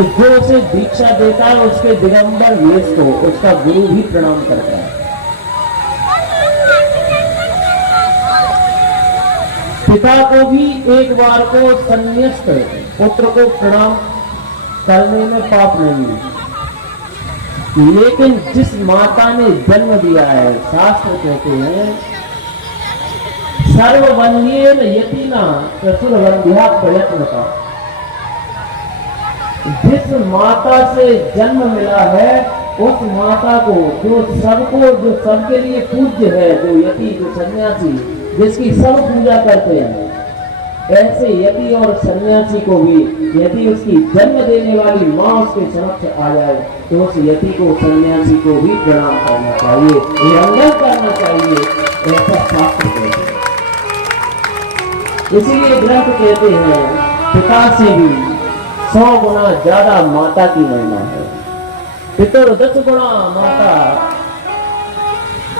तो जो उसे दीक्षा देता है उसके दिगंबर वेश को उसका गुरु भी प्रणाम करता है। पिता को भी एक बार को संन्यास्त पुत्र को प्रणाम करने में पाप नहीं है, लेकिन जिस माता ने जन्म दिया है, शास्त्र कहते हैं सर्ववन्येन यतिना प्रसुरवन्ध्या प्रयत्नता। जिस माता से जन्म मिला है उस माता को जो सबके लिए पूज्य है, जो यति जो सन्यासी जिसकी सब पूजा करते हैं, ऐसे यति और सन्यासी को भी यदि उसकी जन्म देने वाली माँ उसके समक्ष आ जाए तो उस यति को सन्यासी को भी प्रणाम करना चाहिए, निरंजन करना चाहिए, ऐसा शास्त्र कहते हैं। इसीलिए ग्रंथ कहते हैं पिता से भी 100 गुना ज्यादा माता की महिमा है। पितुर 10 गुणा माता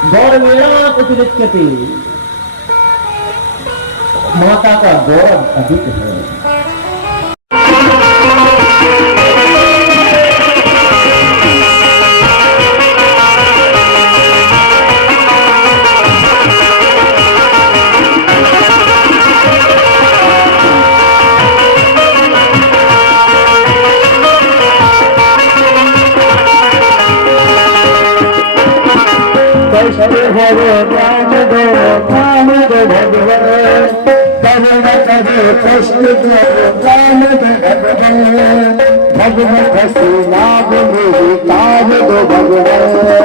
गौरवेणा प्रतिरिच्यते, माता का गौरव अधिक है। कष्ट ज्ञान भगवत लाभ मेरी ताज दो भगवान,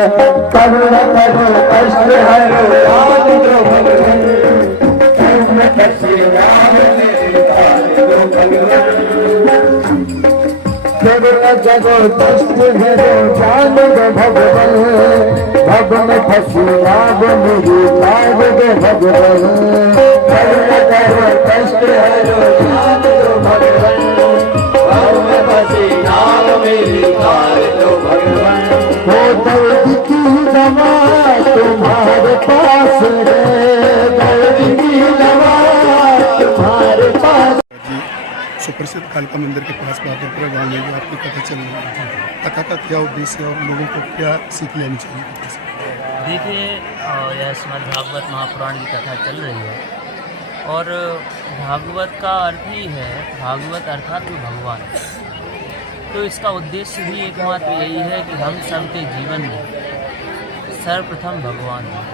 करुण करो कष्ट हरो लाभ दो भगवान, भगवत लाभ मेरी ताज दो भगवान, करुण जगो कष्ट हरो जान दो भगवान, भगवत लाभ मेरी ताज दो भगवान, करुण करो कष्ट हरो जान दो भगवान, भगवत लाभ मेरी ताज दो भगवान। हो दर्द की दवा तुम्हारे पास है, दर्द की दवा तुम्हारे पास। सुप्रसिद्ध कालिका मंदिर के पास बहादुरपुरा गाँव में जो आपकी कथा चल रही है, कथा का क्या उद्देश्य है और लोगों को क्या सीख लेनी चाहिए? देखिए, यह श्रीमद् भागवत महापुराण की कथा चल रही है और भागवत का अर्थ ही है, भागवत अर्थात भगवान। तो इसका उद्देश्य भी एकमात्र यही है कि हम सबके जीवन में सर्वप्रथम भगवान हैं।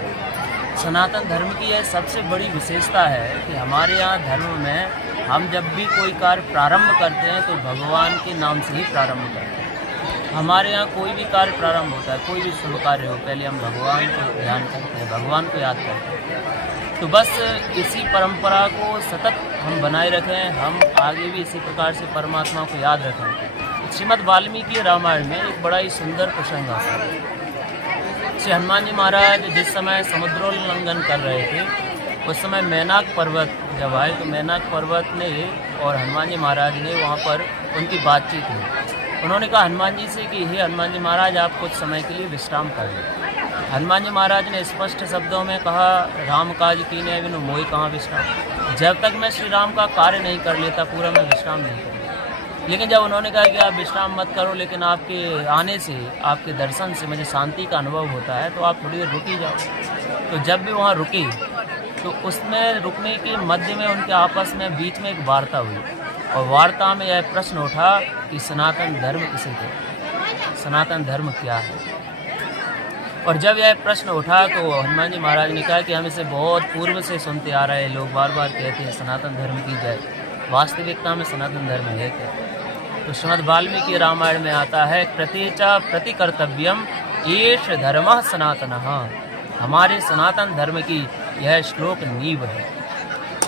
सनातन धर्म की यह सबसे बड़ी विशेषता है कि हमारे यहाँ धर्म में हम जब भी कोई कार्य प्रारंभ करते हैं तो भगवान के नाम से ही प्रारंभ करते हैं। हमारे यहाँ कोई भी कार्य प्रारंभ होता है, कोई भी शुभ कार्य हो, पहले हम भगवान को ध्यान करते हैं, भगवान को याद करते हैं। तो बस इसी परंपरा को सतत हम बनाए रखें, हम आगे भी इसी प्रकार से परमात्मा को याद रखें। श्रीमद् वाल्मीकि रामायण में एक बड़ा ही सुंदर प्रसंग आता है। श्री हनुमान जी महाराज जिस समय समुद्रोल्लंघन कर रहे थे, उस समय मैनाक पर्वत जब आए तो मैनाक पर्वत ने और हनुमान जी महाराज ने वहाँ पर उनकी बातचीत हुई। उन्होंने कहा हनुमान जी से कि हे हनुमान जी महाराज, आप कुछ समय के लिए विश्राम कर लें। हनुमान जी महाराज ने स्पष्ट शब्दों में कहा, राम काज कीने बिनु मोहि कहाँ विश्राम। जब तक मैं श्री राम का कार्य नहीं कर लेता पूरा, मैं विश्राम नहीं करूँगा। लेकिन जब उन्होंने कहा कि आप विश्राम मत करो, लेकिन आपके आने से, आपके दर्शन से मुझे शांति का अनुभव होता है, तो आप थोड़ी देर रुक ही जाओ। तो जब भी वहाँ रुके तो उसमें रुकने के मध्य में उनके आपस में बीच में एक वार्ता हुई और वार्ता में यह प्रश्न उठा कि सनातन धर्म किसे कहते हैं, सनातन धर्म क्या है। और जब यह प्रश्न उठा तो हनुमान जी महाराज ने कहा कि हम इसे बहुत पूर्व से सुनते आ रहे हैं, लोग बार बार कहते हैं सनातन धर्म की जय। वास्तविकता में सनातन धर्म है क्या? तो श्रीमद् वाल्मीकि रामायण में आता है, प्रत्येचा प्रतिकर्तव्यम एष धर्मः सनातनः। हमारे सनातन धर्म की यह श्लोक नींव है।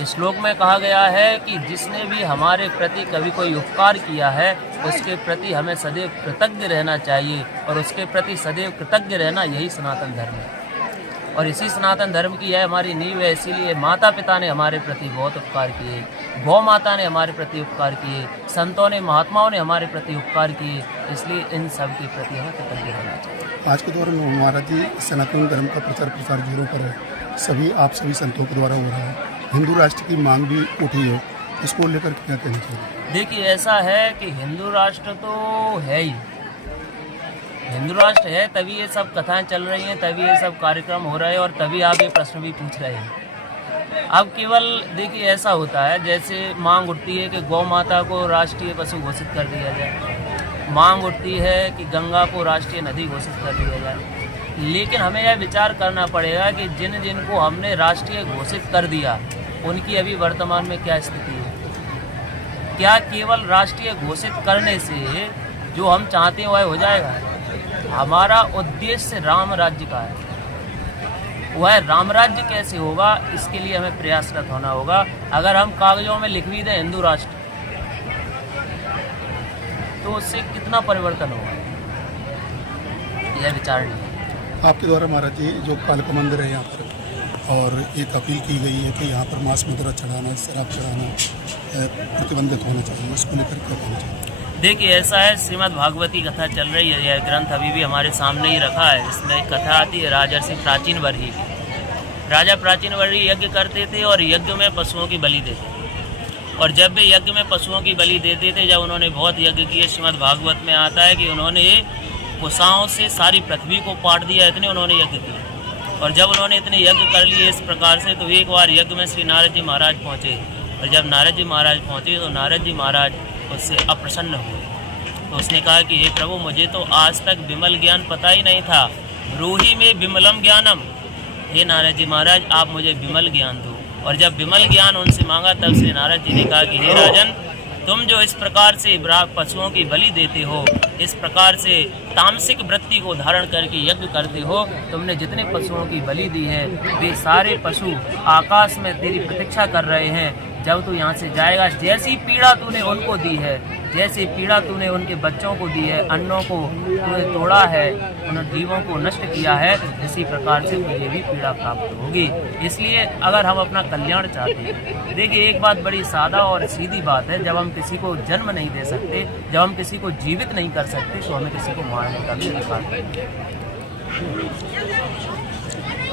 इस श्लोक में कहा गया है कि जिसने भी हमारे प्रति कभी कोई उपकार किया है उसके प्रति हमें सदैव कृतज्ञ रहना चाहिए और उसके प्रति सदैव कृतज्ञ रहना यही सनातन धर्म है। और इसी सनातन धर्म की यह हमारी नींव है। इसीलिए माता पिता ने हमारे प्रति बहुत उपकार किए, गौ माता ने हमारे प्रति उपकार किए, संतों ने महात्माओं ने हमारे प्रति उपकार किए, इसलिए इन सब के प्रति हमें कृतज्ञ रहना चाहिए। आज के दौर में महाराज जी सनातन धर्म का प्रचार प्रसार जोरों पर है, सभी संतों के द्वारा हो रहा है, हिंदू राष्ट्र की मांग भी उठी है। इसको लेकर क्या कहना चाहिए? देखिए ऐसा है कि हिंदू राष्ट्र तो है ही, हिंदू राष्ट्र है तभी ये सब कथाएं चल रही हैं, तभी ये सब कार्यक्रम हो रहे हैं और तभी आप ये प्रश्न भी पूछ रहे हैं। अब केवल देखिए ऐसा होता है जैसे मांग उठती है कि गौ माता को राष्ट्रीय पशु घोषित कर दिया जाए, मांग उठती है कि गंगा को राष्ट्रीय नदी घोषित कर दिया जाए, लेकिन हमें यह विचार करना पड़ेगा कि जिन जिनको हमने राष्ट्रीय घोषित कर दिया उनकी अभी वर्तमान में क्या स्थिति है। क्या केवल राष्ट्रीय घोषित करने से जो हम चाहते हैं वह हो जाएगा? हमारा उद्देश्य राम राज्य का है, वह राम राज्य कैसे होगा इसके लिए हमें प्रयासरत होना होगा। अगर हम कागजों में लिख भी दें हिंदू राष्ट्र तो उससे कितना परिवर्तन होगा, यह विचार नहीं है। आपके द्वारा महाराज जी जो कालका मंदिर है यहाँ पर, और एक अपील की गई है कि यहाँ पर मांस मुद्रा चढ़ाना, शराब चढ़ाना प्रतिबंधित होना चाहिए, इसको लेकर क्या कहना चाहिए? देखिए ऐसा है, श्रीमद् भागवती कथा चल रही है, यह ग्रंथ अभी भी हमारे सामने ही रखा है। इसमें एक कथा आती है राजर्षि प्राचीन वर्ही की। राजा प्राचीन वर्ही यज्ञ करते थे और यज्ञ में पशुओं की बलि देते थे, और जब वे यज्ञ में पशुओं की बलि देते थे, जब उन्होंने बहुत यज्ञ किए, श्रीमद् भागवत में आता है कि उन्होंने कुशाओं से सारी पृथ्वी को पाट दिया, इतने उन्होंने यज्ञ किए। और जब उन्होंने इतने यज्ञ कर लिए इस प्रकार से, तो एक बार यज्ञ में श्री नारद जी महाराज पहुँचे, और जब नारद जी महाराज पहुँचे तो नारद जी महाराज उससे अप्रसन्न हुए। तो उसने कहा कि हे प्रभु, मुझे तो आज तक विमल ज्ञान पता ही नहीं था, ब्रूहि में विमलम ज्ञानम। हे नारद जी महाराज, आप मुझे विमल ज्ञान दो। और जब विमल ज्ञान उनसे मांगा तब श्री नारद जी ने कहा कि हे राजन, तुम जो इस प्रकार से पशुओं की बलि देते हो, इस प्रकार से तामसिक वृत्ति को धारण करके यज्ञ करते हो, तुमने जितने पशुओं की बलि दी है वे सारे पशु आकाश में तेरी प्रतीक्षा कर रहे हैं। जब तू यहाँ से जाएगा, जैसी पीड़ा तूने उनको दी है, जैसी पीड़ा तूने उनके बच्चों को दी है, अन्नों को तूने तोड़ा है, उन जीवों को नष्ट किया है, इसी प्रकार से तुझे भी पीड़ा प्राप्त होगी। इसलिए अगर हम अपना कल्याण चाहते हैं, देखिए एक बात बड़ी सादा और सीधी बात है, जब हम किसी को जन्म नहीं दे सकते, जब हम किसी को जीवित नहीं कर सकते, तो हमें किसी को मारने का भी अधिकार नहीं है।